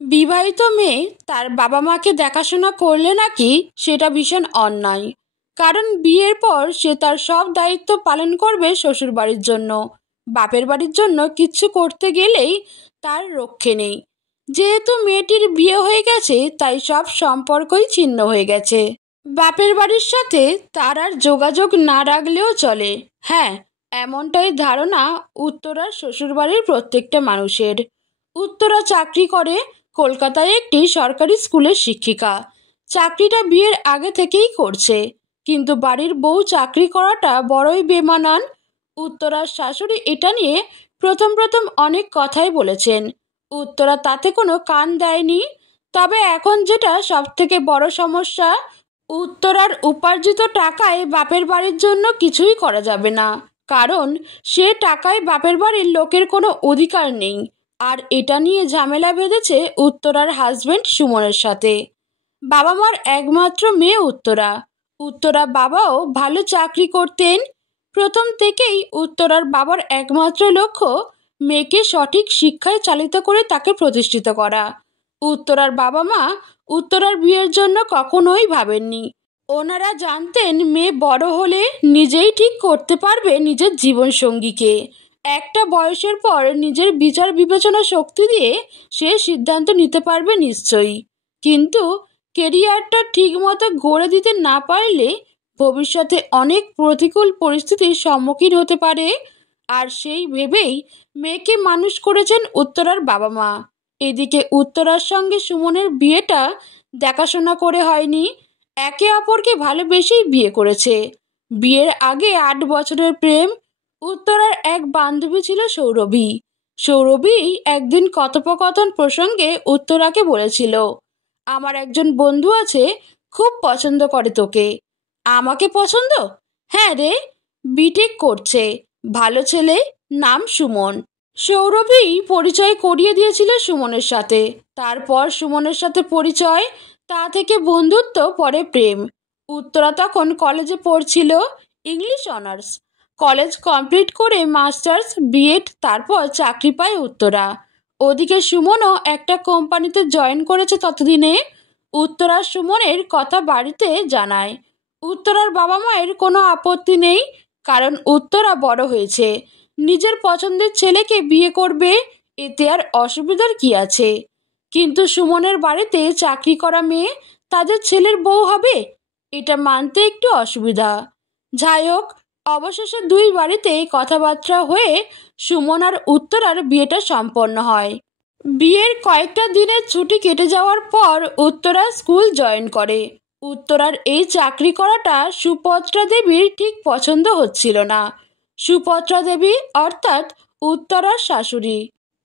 বিবাহিত মেয়ে তার বাবা মাকে দেখাশোনা করলে নাকি সেটা ভীষণ অন্যায়। কারণ বিয়ের পর সে তার সব দায়িত্ব পালন করবে শ্বশুর বাড়ির জন্য। বাপের বাড়ির জন্য কিচ্ছু করতে গেলেই তার রক্ষে নেই। যেহেতু মেয়েটির বিয়ে হয়ে গেছে তাই সব সম্পর্কই ছিন্ন হয়ে গেছে। বাপের বাড়ির সাথে তার আর যোগাযোগ না রাখলেও চলে। হ্যাঁ, এমনটাই ধারণা উত্তরার শ্বশুরবাড়ির প্রত্যেকটা মানুষের। উত্তরা চাকরি করে কলকাতায় একটি সরকারি স্কুলের শিক্ষিকা। চাকরিটা বিয়ের আগে থেকেই করছে, কিন্তু বাড়ির বউ চাকরি করাটা বড়ই বেমানান। উত্তরার শাশুড়ি এটা নিয়ে প্রথম প্রথম অনেক কথাই বলেছেন। উত্তরা তাতে কোনো কান দেয়নি। তবে এখন যেটা সব থেকে বড় সমস্যা, উত্তরার উপার্জিত টাকায় বাপের বাড়ির জন্য কিছুই করা যাবে না। কারণ সে টাকায় বাপের বাড়ির লোকের কোনো অধিকার নেই। আর এটা নিয়ে ঝামেলা বেঁধেছে উত্তরার হাজবেন্ড সুমনের সাথে। বাবা মার একমাত্র মেয়ে উত্তরা। উত্তরা বাবাও ভালো চাকরি করতেন। প্রথম থেকেই উত্তরার বাবার একমাত্র লক্ষ্য মেয়েকে সঠিক শিক্ষায় চালিত করে তাকে প্রতিষ্ঠিত করা। উত্তরার বাবা মা উত্তরার বিয়ের জন্য কখনোই ভাবেননি। ওনারা জানতেন মেয়ে বড় হলে নিজেই ঠিক করতে পারবে নিজের জীবনসঙ্গীকে। একটা বয়সের পর নিজের বিচার বিবেচনা শক্তি দিয়ে সে সিদ্ধান্ত নিতে পারবে নিশ্চয়ই। কিন্তু কেরিয়ারটা ঠিক মতো গড়ে দিতে না পারলে ভবিষ্যতে অনেক প্রতিকূল পরিস্থিতির সম্মুখীন হতে পারে। আর সেই ভেবেই মেয়েকে মানুষ করেছেন উত্তরার বাবা মা। এদিকে উত্তরার সঙ্গে সুমনের বিয়েটা দেখাশোনা করে হয়নি, একে অপরকে ভালোবেসেই বিয়ে করেছে। বিয়ের আগে ৮ বছরের প্রেম। উত্তরার এক বান্ধবী ছিল সৌরভী। সৌরভী একদিন কথোপকথন প্রসঙ্গে উত্তরাকে বলেছিল, আমার একজন বন্ধু আছে, খুব পছন্দ করে তোকে। আমাকে পছন্দ? হ্যাঁ রে, বিটেক করছে, ভালো ছেলে, নাম সুমন। সৌরভী পরিচয় করিয়ে দিয়েছিল সুমনের সাথে। তারপর সুমনের সাথে পরিচয়, তা থেকে বন্ধুত্ব, পরে প্রেম। উত্তরা তখন কলেজে পড়ছিল, ইংলিশ অনার্স। কলেজ কমপ্লিট করে মাস্টার্স, বিএড, তারপর চাকরি পায় উত্তরা। ওদিকে সুমনও একটা কোম্পানিতে জয়েন করেছে ততদিনে। উত্তরা সুমনের কথা বাড়িতে জানায়। উত্তরার বাবা মায়ের কোনো আপত্তি নেই, কারণ উত্তরা বড় হয়েছে, নিজের পছন্দের ছেলেকে বিয়ে করবে, এতে আর অসুবিধার কি আছে। কিন্তু সুমনের বাড়িতে চাকরি করা মেয়ে তাদের ছেলের বউ হবে, এটা মানতে একটু অসুবিধা। যাই হোক, অবশেষে দুই বাড়িতে কথাবার্তা হয়ে সুমন আর উত্তরার বিয়েটা সম্পন্ন হয়। বিয়ের কয়েকটা দিনের ছুটি কেটে যাওয়ার পর উত্তরা স্কুল জয়েন করে। উত্তরার এই চাকরি করাটা সুপত্রা দেবীর ঠিক পছন্দ হচ্ছিল না। সুপত্রা দেবী অর্থাৎ উত্তরার শাশুড়ি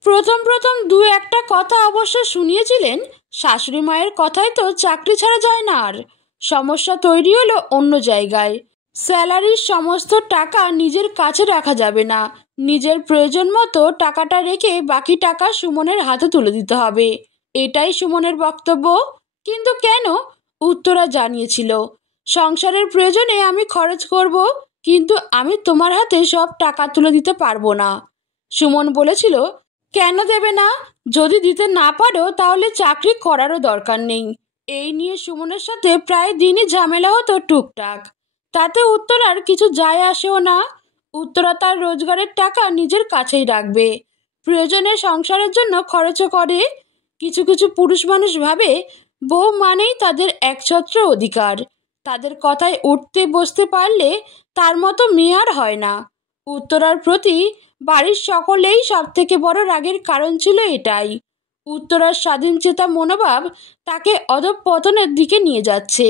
প্রথম প্রথম দু একটা কথা অবশ্য শুনিয়েছিলেন। শাশুড়ি মায়ের কথায় তো চাকরি ছাড়া যায় না। আর সমস্যা তৈরি হলো অন্য জায়গায়। স্যালারির সমস্ত টাকা নিজের কাছে রাখা যাবে না, নিজের প্রয়োজন মতো টাকাটা রেখে বাকি টাকা সুমনের হাতে তুলে দিতে হবে, এটাই সুমনের বক্তব্য। কিন্তু কেন? উত্তরা জানিয়েছিল, সংসারের প্রয়োজনে আমি খরচ করব, কিন্তু আমি তোমার হাতে সব টাকা তুলে দিতে পারবো না। সুমন বলেছিল, কেন দেবে না? যদি দিতে না পারো তাহলে চাকরি করারও দরকার নেই। এই নিয়ে সুমনের সাথে প্রায় দিনই ঝামেলা হতো টুকটাক। তাতে উত্তরার কিছু যায় আসেও না। উত্তরা তার রোজগারের টাকা নিজের কাছেই রাখবে, প্রয়োজনে সংসারের জন্য খরচও করে। কিছু কিছু পুরুষ মানুষ ভাবে বউ মানেই তাদের একছত্র অধিকার, তাদের কথায় উঠতে বসতে পারলে তার মতো মেয়ে আর হয় না। উত্তরার প্রতি বাড়ির সকলেই সব থেকে বড় রাগের কারণ ছিল এটাই। উত্তরার স্বাধীনচেতা মনোভাব তাকে অধঃপতনের দিকে নিয়ে যাচ্ছে।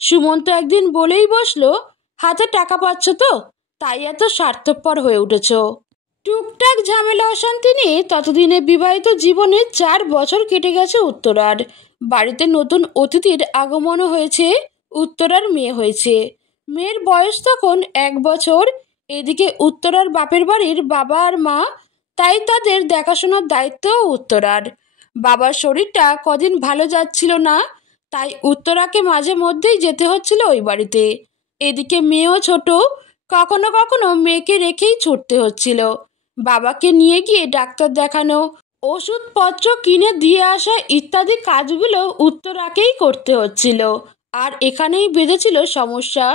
সুমন্ত একদিন বলেই বসলো, হাতে টাকা পাচ্ছ তো, তাই এত স্বার্থপর হয়ে উঠেছ। টুকটাক ঝামেলা অশান্তি নিয়ে ততদিনে বিবাহিত জীবনে 4 বছর কেটে গেছে উত্তরার। বাড়িতে নতুন অতিথির আগমনও হয়েছে। উত্তরার মেয়ে হয়েছে। মেয়ের বয়স তখন 1 বছর। এদিকে উত্তরার বাপের বাড়ির বাবা আর মা, তাই তাদের দেখাশোনার দায়িত্ব উত্তরার। বাবার শরীরটা কদিন ভালো যাচ্ছিল না, তাই উত্তরাকে মাঝে মধ্যেই যেতে হচ্ছিল ওই বাড়িতে। এদিকে মেয়েও ছোট, কখনো কখনো মেয়েকে রেখেই ছুটতে হচ্ছিল। বাবাকে নিয়ে গিয়ে ডাক্তার দেখানো, ওষুধপত্র কিনে দিয়ে আসা ইত্যাদি কাজগুলো উত্তরাকেই করতে হচ্ছিল। আর এখানেই বেঁধেছিল সমস্যা।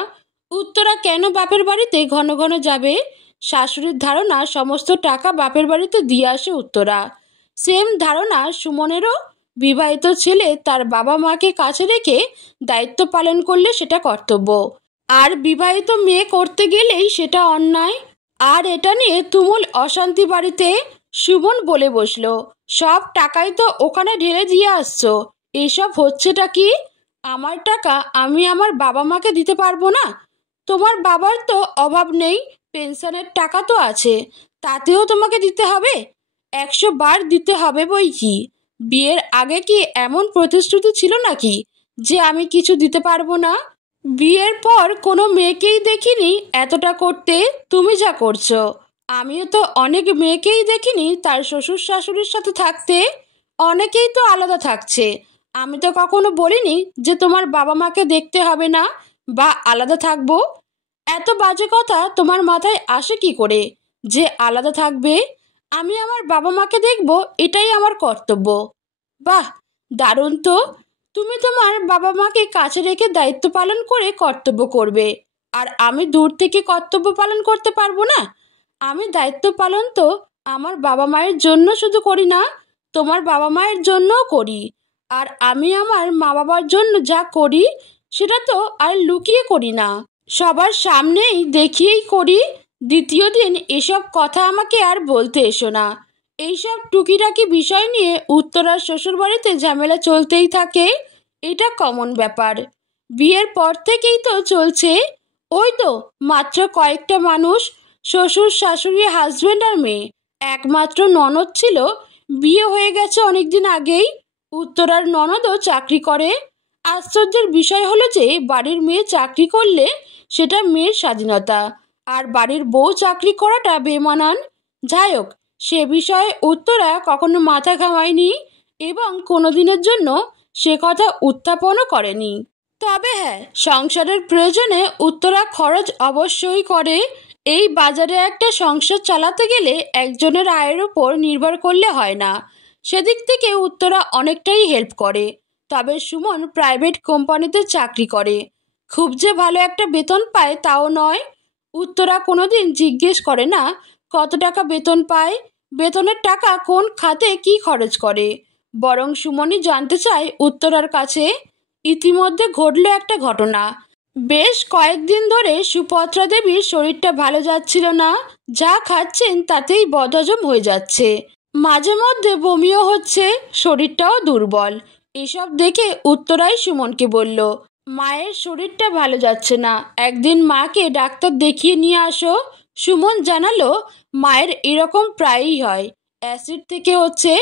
উত্তরা কেন বাপের বাড়িতে ঘন ঘন যাবে? শাশুড়ির ধারণা সমস্ত টাকা বাপের বাড়িতে দিয়ে আসে উত্তরা। সেম ধারণা সুমনেরও। বিবাহিত ছেলে তার বাবা মাকে কাছে রেখে দায়িত্ব পালন করলে সেটা কর্তব্য, আর বিবাহিত মেয়ে করতে গেলেই সেটা অন্যায়। আর এটা নিয়ে তুমুল অশান্তি বাড়িতে। সুমন বলে বসলো, সব টাকাই তো ওখানে ঢেলে দিয়ে আসছো, এসব হচ্ছেটা কি? আমার টাকা আমি আমার বাবা মাকে দিতে পারবো না? তোমার বাবার তো অভাব নেই, পেনশনের টাকা তো আছে, তাতেও তোমাকে দিতে হবে? 100 বার দিতে হবে বই কি? বিয়ের আগে কি এমন প্রতিশ্রুতি ছিল নাকি যে আমি কিছু দিতে পারবো না? বিয়ের পর কোনো মেয়েকেই দেখিনি এতটা করতে তুমি যা করছো। আমিও তো অনেক মেয়েকেই দেখিনি তার শ্বশুর শাশুড়ির সাথে থাকতে। অনেকেই তো আলাদা থাকছে। আমি তো কখনো বলিনি যে তোমার বাবা মাকে দেখতে হবে না বা আলাদা থাকবো। এত বাজে কথা তোমার মাথায় আসে কি করে যে আলাদা থাকবে? আমি আমার বাবা মাকে দেখব, এটাই আমার কর্তব্য। বাহ, দারুণ তো। তুমি তোমার বাবা মাকে কাছে রেখে দায়িত্ব পালন করে কর্তব্য করবে, আর আমি দূর থেকে কর্তব্য পালন করতে পারবো না? আমি দায়িত্ব পালন তো আমার বাবা মায়ের জন্য শুধু করি না, তোমার বাবা মায়ের জন্যও করি। আর আমি আমার মা বাবার জন্য যা করি সেটা তো আর লুকিয়ে করি না, সবার সামনেই দেখিয়েই করি। দ্বিতীয় দিন এসব কথা আমাকে আর বলতে এসো না। এইসব টুকিটাকি বিষয় নিয়ে উত্তরার শ্বশুরবাড়িতে ঝামেলা চলতেই থাকে, এটা কমন ব্যাপার। বিয়ের পর থেকেই তো চলছে। ওই তো মাত্র কয়েকটা মানুষ, শ্বশুর শাশুড়ি, হাজবেন্ড আর মেয়ে। একমাত্র ননদ ছিল, বিয়ে হয়ে গেছে অনেকদিন আগেই। উত্তরার ননদও চাকরি করে। আশ্চর্যের বিষয় হলো যে বাড়ির মেয়ে চাকরি করলে সেটা মেয়ের স্বাধীনতা, আর বাড়ির বউ চাকরি করাটা বেমানান। যাই হোক, সে বিষয়ে উত্তরা কখনো মাথা ঘামায়নি এবং কোনোদিনের জন্য সে কথা উত্থাপনও করেনি। তবে হ্যাঁ, সংসারের প্রয়োজনে উত্তরা খরচ অবশ্যই করে। এই বাজারে একটা সংসার চালাতে গেলে একজনের আয়ের উপর নির্ভর করলে হয় না। সেদিক থেকে উত্তরা অনেকটাই হেল্প করে। তবে সুমন প্রাইভেট কোম্পানিতে চাকরি করে, খুব যে ভালো একটা বেতন পায় তাও নয়। উত্তরা কোনোদিন জিজ্ঞেস করে না কত টাকা বেতন পায়, বেতনের টাকা কোন খাতে কি খরচ করে। বরং সুমনই জানতে চায় উত্তরার কাছে। ইতিমধ্যে ঘটল একটা ঘটনা। বেশ কয়েকদিন ধরে সুপত্রা দেবীর শরীরটা ভালো যাচ্ছিল না। যা খাচ্ছেন তাতেই বদহজম হয়ে যাচ্ছে, মাঝে মধ্যে বমিও হচ্ছে, শরীরটাও দুর্বল। এসব দেখে উত্তরাই সুমনকে বলল, মায়ের শরীরটা ভালো যাচ্ছে না, একদিন মাকে ডাক্তার দেখিয়ে নিয়ে আসো। সুমন জানালো, মায়ের এরকম প্রায়ই হয়, অ্যাসিড থেকে হচ্ছে,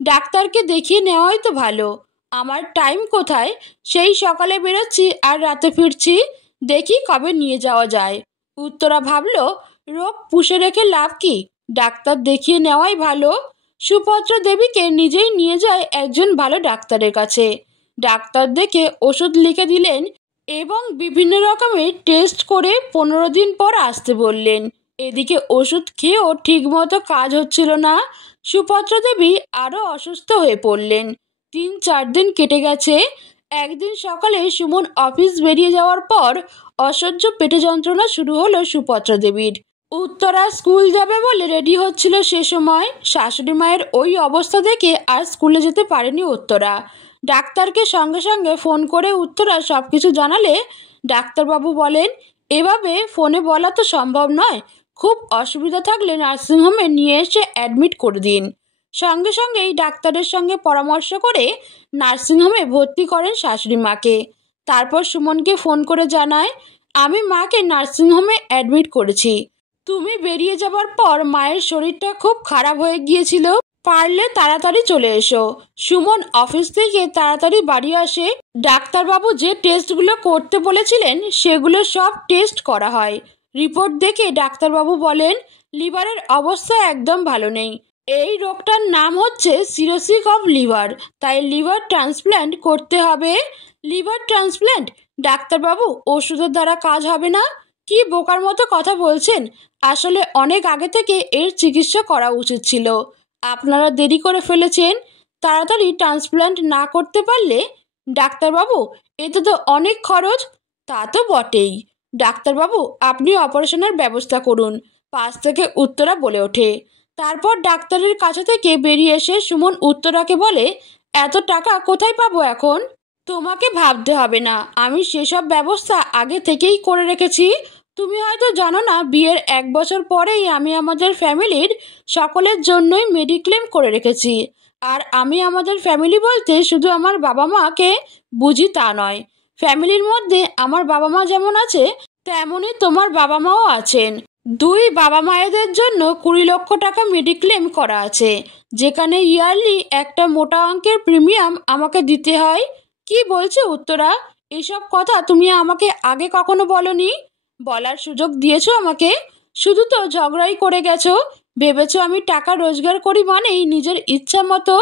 ডাক্তারকে দেখিয়ে নেওয়াই তো ভালো। আমার টাইম কোথায়? সেই সকালে বেরোচ্ছি আর রাতে ফিরছি, দেখি কবে নিয়ে যাওয়া যায়। উত্তরা ভাবলো, রোগ পুষে রেখে লাভ কি, ডাক্তার দেখিয়ে নেওয়াই ভালো। সুপত্রা দেবীকে নিজেই নিয়ে যায় একজন ভালো ডাক্তারের কাছে। ডাক্তার দেখে ওষুধ লিখে দিলেন এবং বিভিন্ন রকমের টেস্ট করে 15 দিন পর আসতে বললেন। এদিকে ওষুধ খেয়েও ঠিকমতো কাজ হচ্ছিল না। সুপত্রা দেবী আরও অসুস্থ হয়ে পড়লেন। 3-4 দিন কেটে গেছে। একদিন সকালে সুমন অফিস বেরিয়ে যাওয়ার পর অসহ্য পেটে যন্ত্রণা শুরু হলো সুপত্রা দেবীর। উত্তরা স্কুল যাবে বলে রেডি হচ্ছিল সে সময়। শাশুড়ি মায়ের ওই অবস্থা দেখে আর স্কুলে যেতে পারেনি উত্তরা। ডাক্তারকে সঙ্গে সঙ্গে ফোন করে উত্তরা সব কিছু জানালে ডাক্তারবাবু বলেন, এভাবে ফোনে বলা তো সম্ভব নয়, খুব অসুবিধা থাকলে নার্সিংহোমে নিয়ে এসে অ্যাডমিট করে দিন। সঙ্গে সঙ্গেই ডাক্তারের সঙ্গে পরামর্শ করে নার্সিংহোমে ভর্তি করেন শাশুড়ি মাকে। তারপর সুমনকে ফোন করে জানায়, আমি মাকে নার্সিংহোমে অ্যাডমিট করেছি। তুমি বেরিয়ে যাবার পর মায়ের শরীরটা খুব খারাপ হয়ে গিয়েছিল, পারলে তাড়াতাড়ি চলে এসো। সুমন অফিস থেকে তাড়াতাড়ি বাড়ি আসে। ডাক্তারবাবু যে টেস্টগুলো করতে বলেছিলেন সেগুলো সব টেস্ট করা হয়। রিপোর্ট দেখে ডাক্তারবাবু বলেন, লিভারের অবস্থা একদম ভালো নেই। এই রোগটার নাম হচ্ছে সিরোসিস অফ লিভার, তাই লিভার ট্রান্সপ্ল্যান্ট করতে হবে। Liver transplant? ডাক্তারবাবু, ওষুধের দ্বারা কাজ হবে না? কি বোকার মতো কথা বলছেন, আসলে অনেক আগে থেকে এর চিকিৎসা করা উচিত ছিল। আপনারা দেরি করে ফেলেছেন। তাড়াতাড়ি ট্রান্সপ্ল্যান্ট না করতে পারলে? ডাক্তারবাবু, এতে তো অনেক খরচ। তা তো বটেই। ডাক্তারবাবু, আপনি অপারেশনের ব্যবস্থা করুন, পাশ থেকে উত্তরা বলে ওঠে। তারপর ডাক্তারের কাছে থেকে বেরিয়ে এসে সুমন উত্তরাকে বলে, এত টাকা কোথায় পাবো এখন? তোমাকে ভাবতে হবে না, আমি সেসব ব্যবস্থা আগে থেকেই করে রেখেছি। তুমি হয়তো জানো না, বিয়ের 1 বছর পরেই আমি আমাদের ফ্যামিলির সকলের জন্যই মেডিক্লেম করে রেখেছি। আর আমি আমাদের ফ্যামিলি বলতে শুধু আমার বাবা মাকে বুঝি তা নয়। ফ্যামিলির মধ্যে আমার বাবা মা যেমন আছে, তেমনই তোমার বাবা মাও আছেন। 2 বাবা মায়েদের জন্য 20 লক্ষ টাকা মেডিক্লেম করা আছে, যেখানে ইয়ারলি একটা মোটা অঙ্কের প্রিমিয়াম আমাকে দিতে হয়। কি বলছো উত্তরা? এসব কথা তুমি আমাকে আগে কখনো বলনি। বলার সুযোগ দিয়েছো আমাকে, শুধু তো ঝগড়াই করে গেছো। ভেবেছো আমি টাকা রোজগার করি মানেই নিজের ইচ্ছা মতো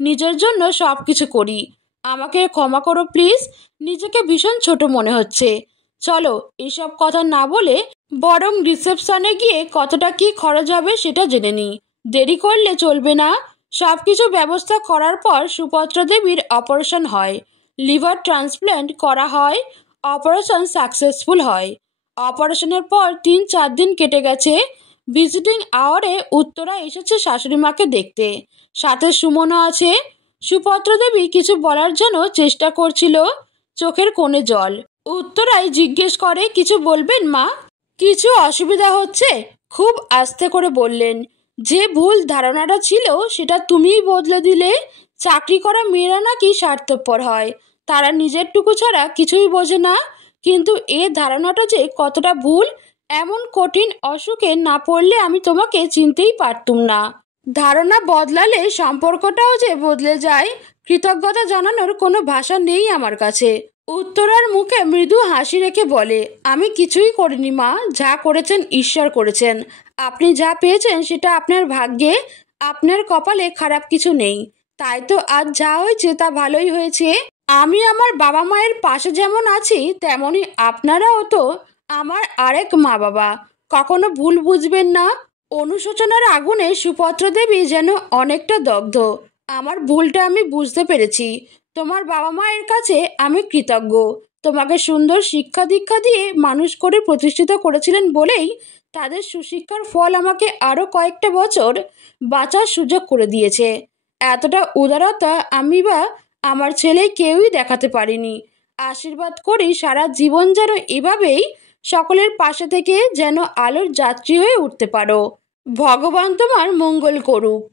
নিজের জন্য সব কিছু করি। আমাকে ক্ষমা করো প্লিজ, নিজেকে ভীষণ ছোট মনে হচ্ছে। চলো এসব কথা না বলে বরং রিসেপশনে গিয়ে কতটা কি খরচ হবে সেটা জেনে নিই। দেরি করলে চলবে না। সব কিছু ব্যবস্থা করার পর সুভদ্রা দেবীর অপারেশন হয়, লিভার ট্রান্সপ্ল্যান্ট করা হয়, অপারেশন সাকসেসফুল হয়। অপারেশনের পর 3-4 দিন কেটে গেছে। ভিজিটিং আওয়ারে উত্তরা এসেছে শাশুড়ি মাকে দেখতে, সাথে সুমনও আছে। সুভদ্রা দেবী কিছু বলার জন্য চেষ্টা করছিল, চোখের কোণে জল। উত্তরাই জিজ্ঞেস করে, কিছু বলবেন মা? কিছু অসুবিধা হচ্ছে? খুব আস্তে করে বললেন, যে ভুল ধারণাটা ছিল সেটা তুমিই বদলে দিলে। চাকরি করা মেয়েরা নাকি স্বার্থপর হয়, তারা নিজের টুকু ছাড়া কিছুই বোঝে না। কিন্তু এ ধারণাটা যে কতটা ভুল, এমন কঠিন অসুখে না পড়লে আমি তোমাকে চিনতেই পারতুম না। ধারণা বদলালে সম্পর্কটাও যে বদলে যায়, কৃতজ্ঞতা জানানোর কোনো ভাষা নেই আমার কাছে। উত্তরার মুখে মৃদু হাসি রেখে বলে, আমি কিছুই করিনি মা, যা করেছেন ঈশ্বর করেছেন। আপনি যা পেয়েছেন সেটা আপনার ভাগ্যে, আপনার কপালে খারাপ কিছু নেই। তাই তো আজ যা হয়েছে তা ভালোই হয়েছে। আমি আমার বাবা মায়ের পাশে যেমন আছি, তেমনই আপনারাও তো আমার আরেক মা বাবা। কখনো ভুল বুঝবেন না। অনুশোচনার আগুনে সুভদ্রা দেবী যেন অনেকটা দগ্ধ। আমার ভুলটা আমি বুঝতে পেরেছি। তোমার বাবা মায়ের কাছে আমি কৃতজ্ঞ। তোমাকে সুন্দর শিক্ষা দীক্ষা দিয়ে মানুষ করে প্রতিষ্ঠিত করেছিলেন বলেই তাদের সুশিক্ষার ফল আমাকে আরও কয়েকটা বছর বাঁচার সুযোগ করে দিয়েছে। এতটা উদারতা আমি বা আমার ছেলে কেউই দেখাতে পারিনি। আশীর্বাদ করি সারা জীবন যেন এভাবেই সকলের পাশে থেকে যেন আলোর যাত্রী হয়ে উঠতে পারো। ভগবান তোমার মঙ্গল করুক।